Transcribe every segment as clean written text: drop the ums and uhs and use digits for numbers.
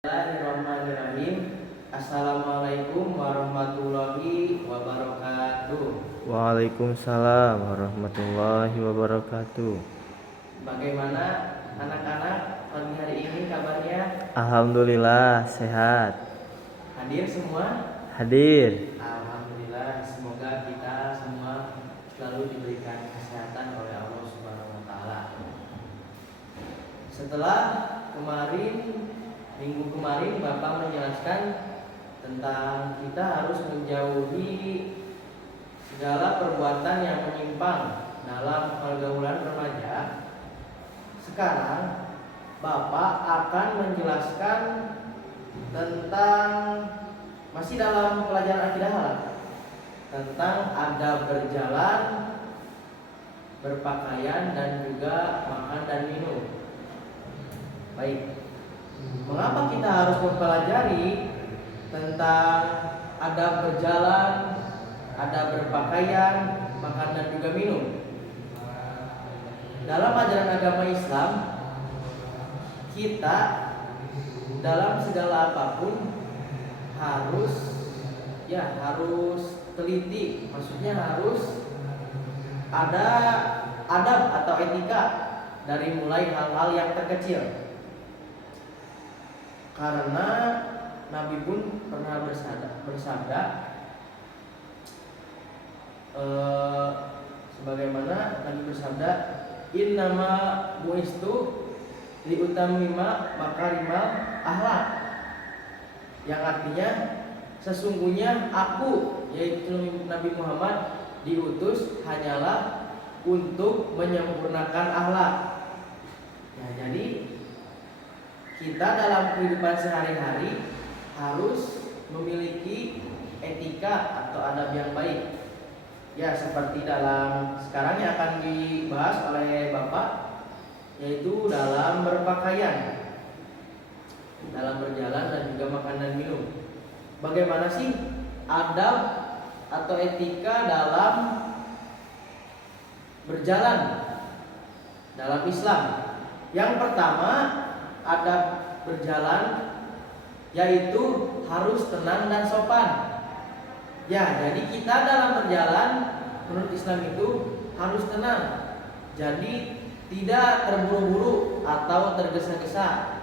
Bismillahirrahmanirrahim. Assalamualaikum warahmatullahi wabarakatuh. Waalaikumsalam warahmatullahi wabarakatuh. Bagaimana anak-anak pagi hari ini kabarnya? Alhamdulillah sehat. Hadir semua? Hadir. Alhamdulillah, semoga kita semua selalu diberikan kesehatan oleh Allah Subhanahu wa taala. Setelah minggu kemarin Bapak menjelaskan tentang kita harus menjauhi segala perbuatan yang menyimpang dalam pergaulan remaja. Sekarang Bapak akan menjelaskan tentang masih dalam pelajaran akidah halal, tentang adab berjalan, berpakaian, dan juga makan dan minum. Baik. Mengapa kita harus mempelajari tentang adab berjalan, adab berpakaian, makan dan juga minum? Dalam ajaran agama Islam, kita dalam segala apapun harus teliti, maksudnya harus ada adab atau etika dari mulai hal-hal yang terkecil. Karena Nabi pun pernah bersabda sebagaimana Nabi bersabda, innama buistu liutammima makarimal akhlak, yang artinya sesungguhnya aku, yaitu Nabi Muhammad, diutus hanyalah untuk menyempurnakan akhlak. Ya, jadi kita dalam kehidupan sehari-hari harus memiliki etika atau adab yang baik. Ya, seperti dalam sekarang yang akan dibahas oleh Bapak, yaitu dalam berpakaian, dalam berjalan, dan juga makan dan minum. Bagaimana sih adab atau etika dalam berjalan dalam Islam? Yang pertama, adab berjalan yaitu harus tenang dan sopan. Ya, jadi kita dalam berjalan menurut Islam itu harus tenang. Jadi tidak terburu-buru atau tergesa-gesa.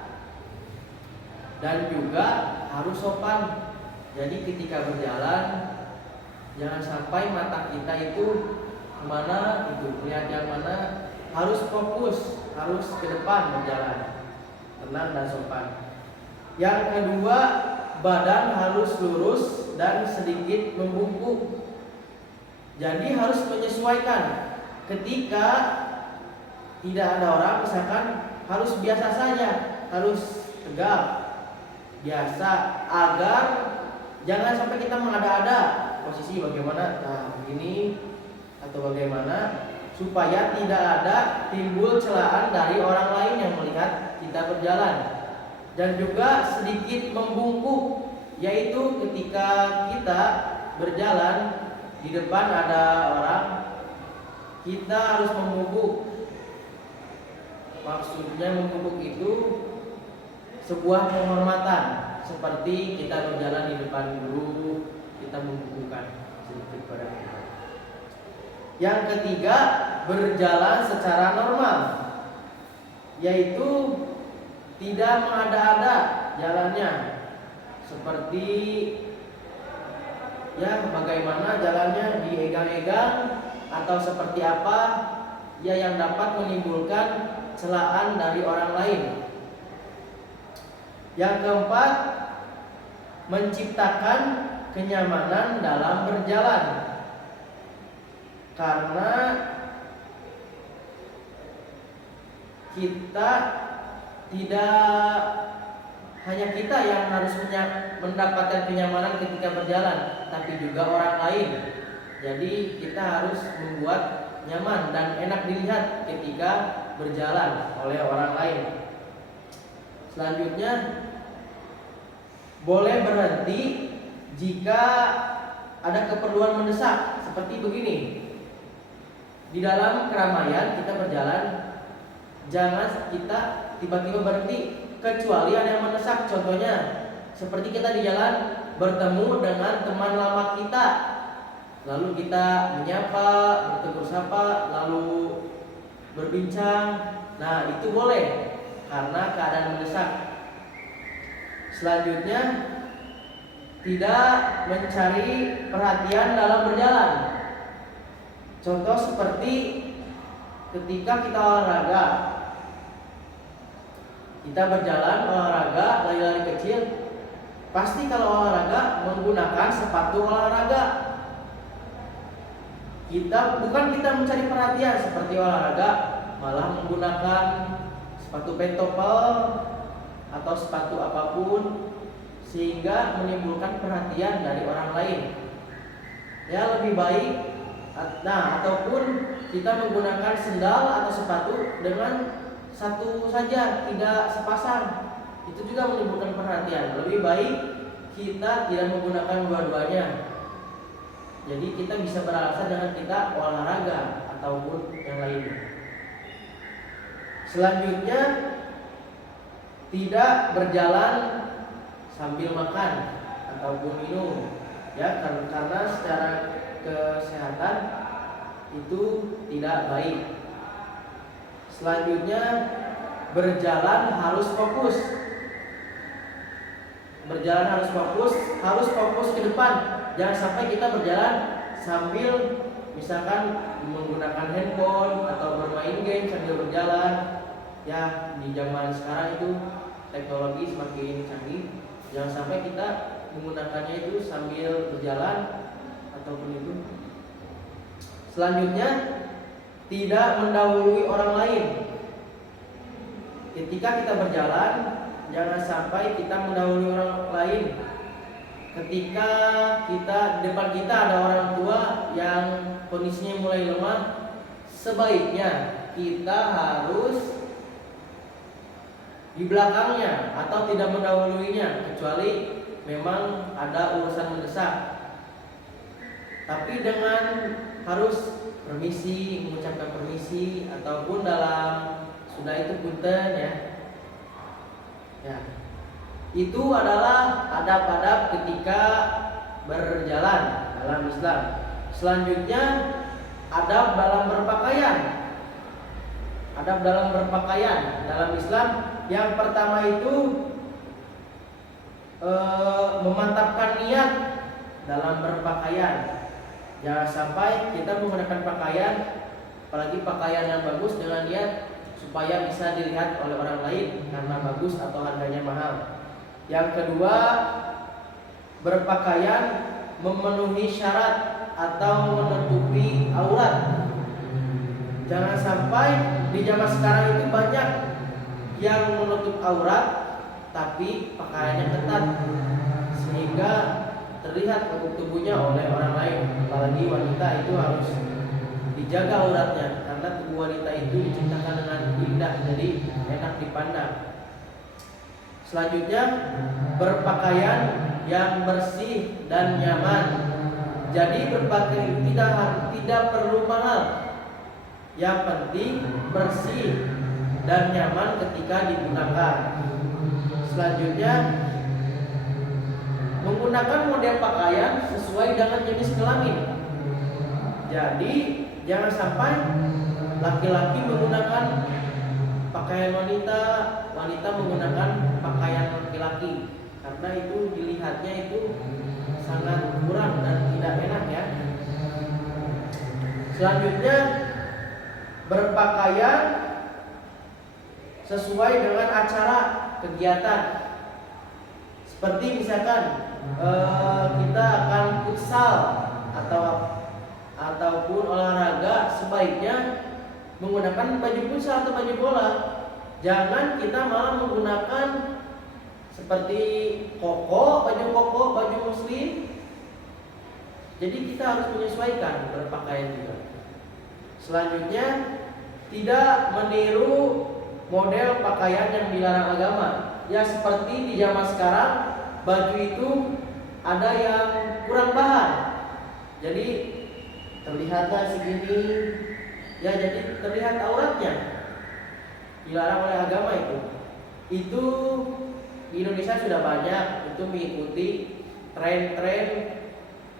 Dan juga harus sopan. Jadi ketika berjalan jangan sampai mata kita itu kemana itu, lihat yang mana, harus fokus, harus ke depan berjalan, tenang dan sopan. Yang kedua, badan harus lurus dan sedikit membungkuk. Jadi harus menyesuaikan. Ketika tidak ada orang, misalkan harus biasa saja, harus tegak, biasa, agar jangan sampai kita mengada-ada posisi bagaimana, begini atau bagaimana, supaya tidak ada timbul celaan dari orang lain yang melihat kita berjalan. Dan juga sedikit membungkuk, yaitu ketika kita berjalan di depan ada orang, kita harus membungkuk. Maksudnya membungkuk itu sebuah penghormatan, seperti kita berjalan di depan guru, kita membungkukkan sedikit pada kita. Yang ketiga, berjalan secara normal, yaitu tidak mengada-ada jalannya, seperti ya bagaimana jalannya, diegang-egang atau seperti apa ya yang dapat menimbulkan celaan dari orang lain. Yang keempat, menciptakan kenyamanan dalam berjalan, karena kita tidak hanya kita yang harus mendapatkan kenyamanan ketika berjalan, tapi juga orang lain. Jadi kita harus membuat nyaman dan enak dilihat ketika berjalan oleh orang lain. Selanjutnya, boleh berhenti jika ada keperluan mendesak, seperti begini. Di dalam keramaian kita berjalan, jangan kita tiba-tiba berhenti kecuali ada yang mendesak. Contohnya seperti kita di jalan bertemu dengan teman lama kita, lalu kita menyapa, bertegur sapa, lalu berbincang. Nah, itu boleh karena keadaan mendesak. Selanjutnya, tidak mencari perhatian dalam berjalan. Contoh seperti ketika kita olahraga, kita berjalan olahraga, lari-lari kecil, pasti kalau olahraga menggunakan sepatu olahraga. Bukan kita mencari perhatian seperti olahraga, malah menggunakan sepatu pentopel atau sepatu apapun sehingga menimbulkan perhatian dari orang lain. Ya, lebih baik ataupun kita menggunakan sendal atau sepatu dengan satu saja, tidak sepasang. Itu juga menimbulkan perhatian. Lebih baik kita tidak menggunakan dua-duanya. Jadi kita bisa beralasan dengan kita olahraga ataupun yang lainnya. Selanjutnya, tidak berjalan sambil makan ataupun minum, ya, karena secara kesehatan itu tidak baik. Selanjutnya, berjalan harus fokus. Berjalan harus fokus ke depan. Jangan sampai kita berjalan sambil misalkan menggunakan handphone atau bermain game sambil berjalan. Ya, di zaman sekarang itu teknologi semakin canggih. Jangan sampai kita menggunakannya itu sambil berjalan ataupun itu. Selanjutnya, tidak mendahului orang lain. Ketika kita berjalan, jangan sampai kita mendahului orang lain. Ketika di depan kita ada orang tua yang kondisinya mulai lemah, sebaiknya kita harus di belakangnya atau tidak mendahuluinya, kecuali memang ada urusan mendesak. Tapi dengan harus permisi, mengucapkan permisi, ataupun dalam sudah itu punten ya. Ya. Itu adalah adab-adab ketika berjalan dalam Islam. Selanjutnya, adab dalam berpakaian. Adab dalam berpakaian dalam Islam, yang pertama itu memantapkan niat dalam berpakaian. Jangan sampai kita menggunakan pakaian, apalagi pakaian yang bagus, dengan niat supaya bisa dilihat oleh orang lain karena bagus atau harganya mahal. Yang kedua, berpakaian memenuhi syarat atau menutupi aurat. Jangan sampai di zaman sekarang itu banyak yang menutup aurat tapi pakaiannya ketat sehingga terlihat bentuk tubuhnya oleh orang lain. Apalagi wanita itu harus dijaga auratnya karena tubuh wanita itu diciptakan dengan indah, jadi enak dipandang. Selanjutnya, berpakaian yang bersih dan nyaman. Jadi berpakaian tidak perlu mahal. Yang penting bersih dan nyaman ketika digunakan. Selanjutnya, menggunakan model pakaian sesuai dengan jenis kelamin. Jadi jangan sampai laki-laki menggunakan pakaian wanita, wanita menggunakan pakaian laki-laki, karena itu dilihatnya itu sangat kurang dan tidak enak ya. Selanjutnya, berpakaian sesuai dengan acara kegiatan. Seperti misalkan kita akan futsal ataupun olahraga, sebaiknya menggunakan baju futsal atau baju bola. Jangan kita malah menggunakan seperti baju koko, baju muslim. Jadi kita harus menyesuaikan berpakaian juga. Selanjutnya, tidak meniru model pakaian yang dilarang agama. Ya, seperti di zaman sekarang, baju itu ada yang kurang bahan, jadi terlihatnya segini, ya, jadi terlihat auratnya. Dilarang oleh agama itu. itu di Indonesia sudah banyak itu mengikuti tren-tren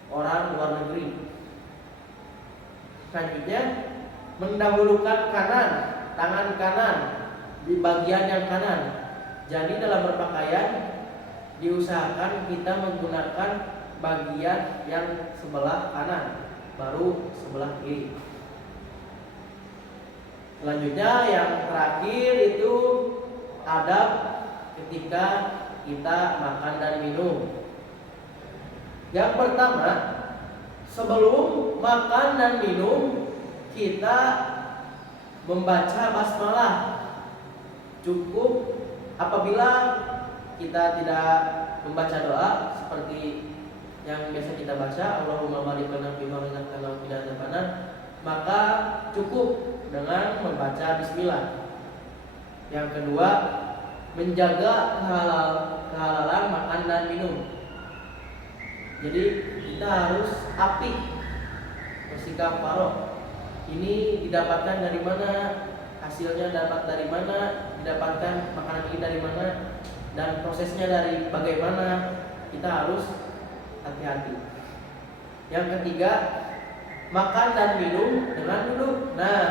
orang luar negeri. Selanjutnya, mendahulukan kanan, tangan kanan di bagian yang kanan. Jadi dalam berpakaian diusahakan kita menggunakan bagian yang sebelah kanan, baru sebelah kiri. Selanjutnya yang terakhir itu adab ketika kita makan dan minum. Yang pertama, sebelum makan dan minum kita membaca basmalah. Cukup apabila kita tidak membaca doa seperti yang biasa kita baca, Allahumma barik lana fima razaqtana wa qina adzabannar, maka cukup dengan membaca bismillah. Yang kedua, menjaga kehalalan makan dan minum. Jadi kita harus apik bersikap parok. Ini didapatkan dari mana? Hasilnya dapat dari mana? Didapatkan makanan ini dari mana? Dan prosesnya dari bagaimana? Kita harus hati-hati. Yang ketiga, makan dan minum dengan duduk. Nah,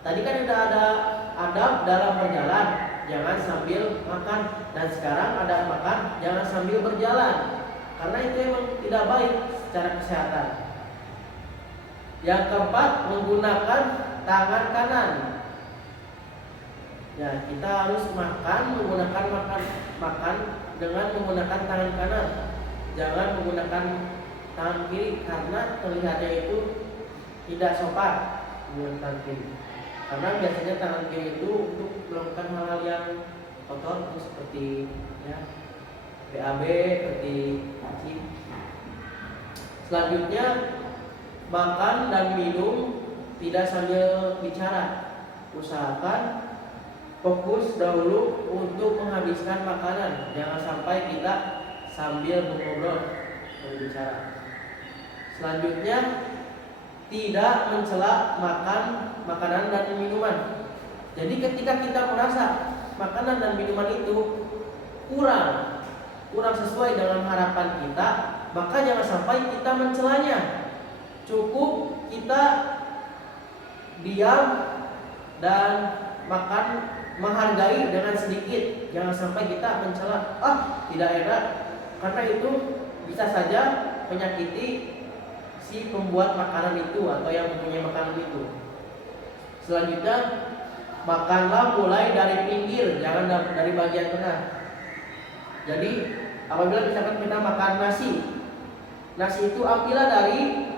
tadi kan sudah ada adab dalam berjalan, jangan sambil makan. Dan sekarang ada makan, jangan sambil berjalan, karena itu memang tidak baik secara kesehatan. Yang keempat, menggunakan tangan kanan. Ya, kita harus makan dengan menggunakan tangan kanan. Jangan menggunakan tangan kiri karena terlihatnya itu tidak sopan menggunakan tangan kiri. Karena biasanya tangan kiri itu untuk melakukan hal-hal yang kotor seperti ya BAB, seperti cacing. Selanjutnya, makan dan minum tidak sambil bicara. Usahakan fokus dahulu untuk menghabiskan makanan. Jangan sampai kita sambil mengobrol, berbicara. Selanjutnya, tidak mencela makan makanan dan minuman. Jadi ketika kita merasa makanan dan minuman itu kurang sesuai dengan harapan kita, maka jangan sampai kita mencelanya. Cukup kita diam dan makan, menghargai dengan sedikit. Jangan sampai kita mencela, tidak enak, karena itu bisa saja menyakiti si pembuat makanan itu atau yang mempunyai makanan itu. Selanjutnya, makanlah mulai dari pinggir, jangan dari bagian tengah. Jadi apabila misalkan kita makan nasi itu ambillah dari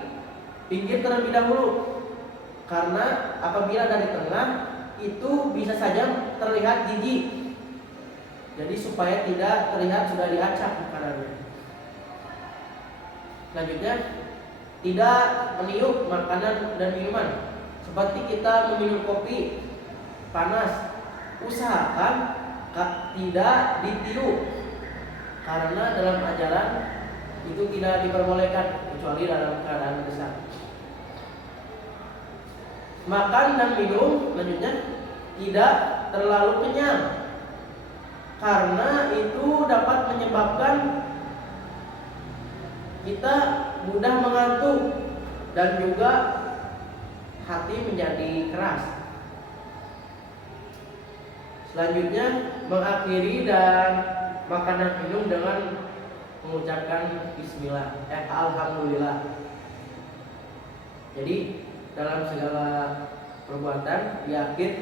pinggir terlebih dahulu, karena apabila dari tengah itu bisa saja terlihat jijik. Jadi supaya tidak terlihat sudah diacak makanannya. Selanjutnya, tidak meniup makanan dan minuman. Seperti kita meminum kopi panas, usahakan tidak ditiup, karena dalam ajaran itu tidak diperbolehkan kecuali dalam keadaan mendesak. Makan dan minum selanjutnya tidak terlalu kenyang, karena itu dapat menyebabkan kita mudah mengantuk dan juga hati menjadi keras. Selanjutnya, mengakhiri dan makan dan minum dengan mengucapkan bismillah, alhamdulillah. Jadi dalam segala perbuatan di akhir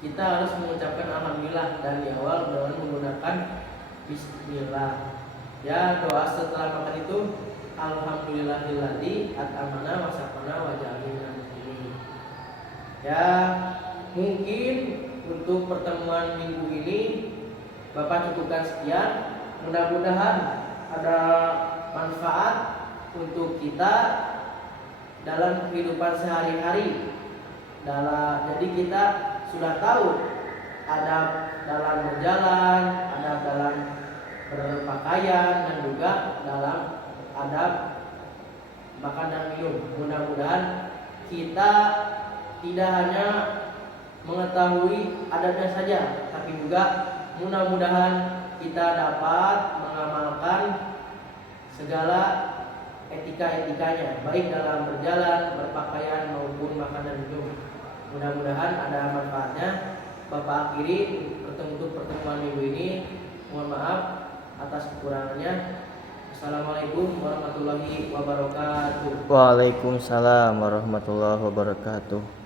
kita harus mengucapkan alhamdulillah, dan di awal dengan menggunakan bismillah. Ya, doa setelah makan itu alhamdulillahilladzi at'amana wa saqana wa ja'alna minal muslimin. Ya, mungkin untuk pertemuan minggu ini Bapak cukupkan sekian. Mudah-mudahan ada manfaat untuk kita dalam kehidupan sehari-hari. Jadi kita sudah tahu adab dalam berjalan, adab dalam berpakaian, dan juga dalam adab makan dan minum. Mudah-mudahan kita tidak hanya mengetahui adabnya saja, tapi juga mudah-mudahan kita dapat mengamalkan segala etika-etikanya, baik dalam berjalan, berpakaian maupun makan dan minum. Mudah-mudahan ada manfaatnya. Bapak akhiri untuk pertemuan minggu ini. Mohon maaf atas kekurangannya. Assalamualaikum warahmatullahi wabarakatuh. Waalaikumsalam warahmatullahi wabarakatuh.